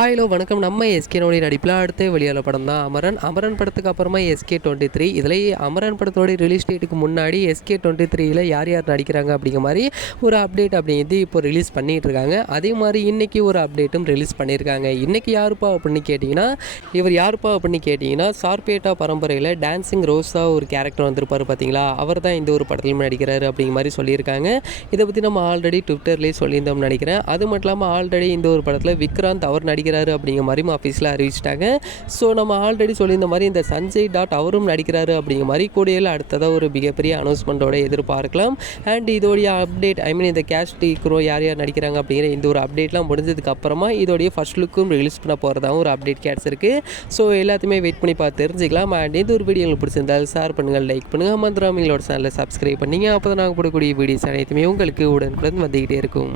Hello வணக்கம். நம்ம எஸ்கேனுடைய நடிப்பில் அடுத்த வெளியான படம் தான் அமரன். அமரன் படத்துக்கு அப்புறமா SK23. இதில் அமரன் படத்தோடைய ரிலீஸ் டேட்டுக்கு முன்னாடி SK23யில் யார் யார் நடிக்கிறாங்க அப்படிங்கிற மாதிரி ஒரு அப்டேட் அப்படிங்கிறது இப்போ ரிலீஸ் பண்ணிகிட்டு இருக்காங்க. அதே மாதிரி இன்றைக்கி ஒரு அப்டேட்டும் ரிலீஸ் பண்ணியிருக்காங்க. இன்றைக்கி யாருப்பா அப்படின்னு கேட்டிங்கன்னா சார்பேட்டா பரம்பரையில் டான்சிங் ரோஸா ஒரு கேரக்டர் வந்திருப்பார் பார்த்தீங்களா, அவர் தான் இந்த ஒரு படத்திலும் நடிக்கிறாரு அப்படிங்கிற மாதிரி சொல்லியிருக்காங்க. இதை பற்றி நம்ம ஆல்ரெடி ட்விட்டர்லேயே சொல்லியிருந்தோம்னு நினைக்கிறேன். அது மட்டும் இல்லாமல் ஆல்ரெடி இந்த ஒரு படத்தில் விக்ராந்த் அவர் நடிக்கிறாரு அப்படிங்கிற மாதிரி ஆஃபீஸில் அறிவிச்சிட்டாங்க. ஸோ நம்ம ஆல்ரெடி சொல்லியிருந்த மாதிரி இந்த சஞ்சய் டாட் அவரும் நடிக்கிறாரு அப்படிங்கிற மாதிரி கூடியில் அடுத்ததாக ஒரு மிகப்பெரிய அனௌன்ஸ்மெண்ட்டோட எதிர்பார்க்கலாம். அண்ட் இதோடைய அப்டேட் இந்த கேஸ்ட் ஈக்குறோம் யார் யார் நடிக்கிறாங்க அப்படிங்கிற இந்த ஒரு அப்டேட்லாம் முடிஞ்சதுக்கு அப்புறமா இதோடைய ஃபர்ஸ்ட் லுக்கும் ரிலீஸ் பண்ண போகிறதாகவும் ஒரு அப்டேட் கிடச்சிருக்கு. ஸோ எல்லாத்தையுமே வெயிட் பண்ணி பார்த்து தெரிஞ்சுக்கலாம். அண்ட் இந்த ஒரு வீடியோ உங்களுக்கு பிடிச்சிருந்தால் ஷேர் பண்ணுங்கள், லைக் பண்ணுங்கள், மந்திரம் எங்களோட சேனலை சப்ஸ்கிரைப் பண்ணிங்க. அப்போ தான் நாங்கள் போடக்கூடிய வீடியோஸ் அனைத்துமே உங்களுக்கு உடனுக்குடன் வந்துக்கிட்டே இருக்கும்.